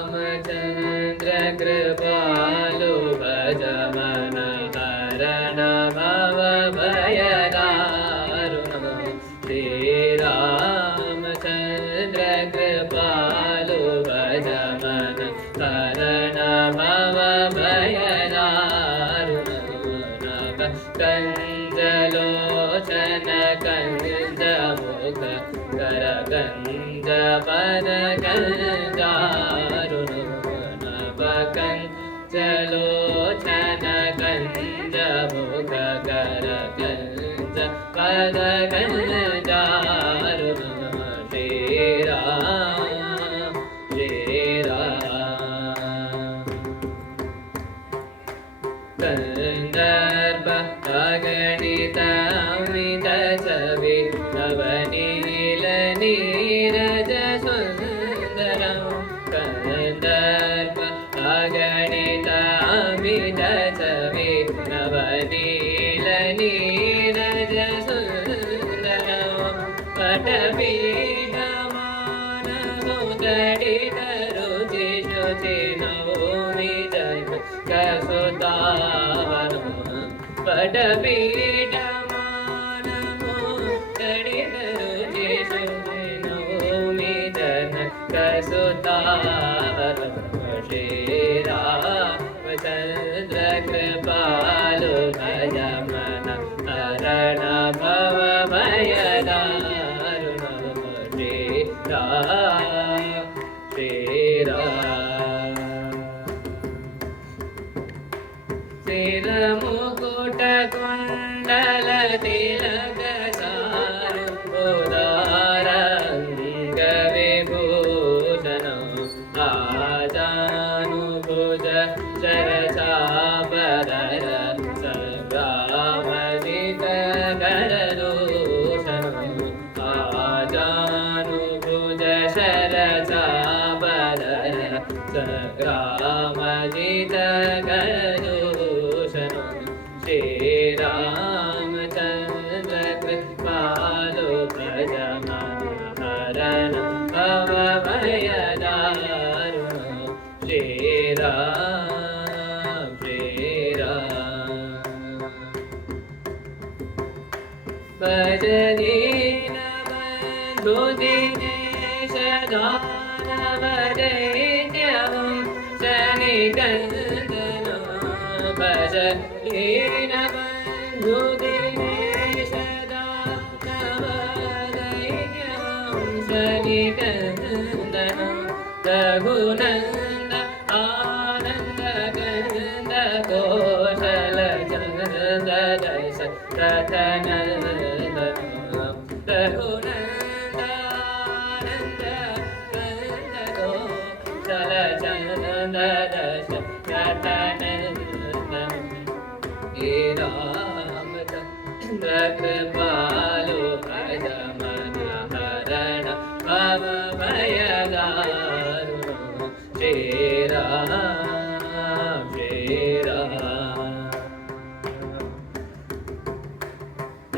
श्रीरामचन्द्र कृपालु भज मन हरण भव भयदारुण श्रीरामचन्द्र कृपालु भज मन हरण भव भयदारुण कंजलोचन कंज मुख कर कंज पद कंजारुण कंजलोचन कंज मुख कर कंज पद कंजारुण श्रीराम श्रीराम कंदर्प अगणित अमित छवि नवनील नीरज सुंदरम कंदर्प अगणित अमित छवि नवनील नीरज सुंदरम पटपीठमान सुदडित रुचि शुचि नवमी जय कसुतावन पटपीठमान सुदडित रुचि शुचि नवमी जन कसुतावन श्रीरामचन्द्र कृपालु भज मन हरण भव भयदारुण श्रीराम श्रीराम श्रीरमुकुट कुण्डल तिलक सारु उदारंग विभूषण आजानुभुज शरचापधर संग्रामजित गरदूषण आजानुभुज शरचापधर संग्रामजित गरदूषण श्रीरामचन्द्र कृपालु भज मन हरण भव भयदारुण श्रीराम श्रीराम भज दीनबन्धु दिनेश दानव दैत्यं शनिकन्दन भज दीनबन्धु दिनेश दानव दैत्यं शनिकन्दन रघुनन्द आनन्द गन्ध कौशल चन्द्र जय रथनन्दन रघुनन्द आनन्द गन्ध कौशल चन्द्र जय रथनन्दन रामचन्द्र कृपालु भज मन हरण भव भयदारुण श्रीराम श्रीराम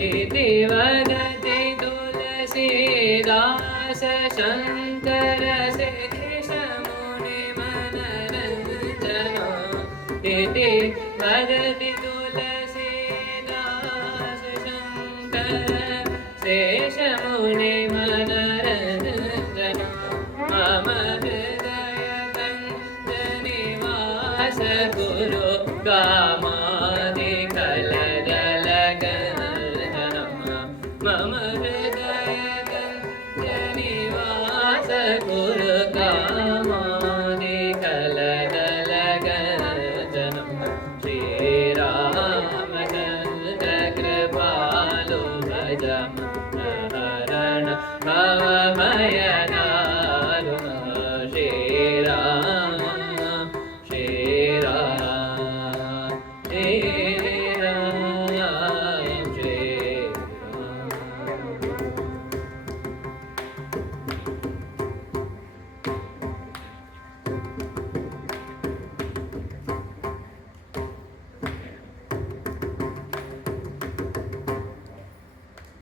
इति वदति तुलसीदास शङ्कर शेषमुनिमनरञ्जन इति वदति तुलसीदास शङ्कर शेषमुनिमनरञ्जन मम हृदयकञ्जनिवास गुरु कामादिकलदलगञ्जन मम हृदयकञ्जनिवास गुरु कामादिकलदलगञ्जन श्रीरामचन्द्र कृपालु भज मन हरण भव भयदारुण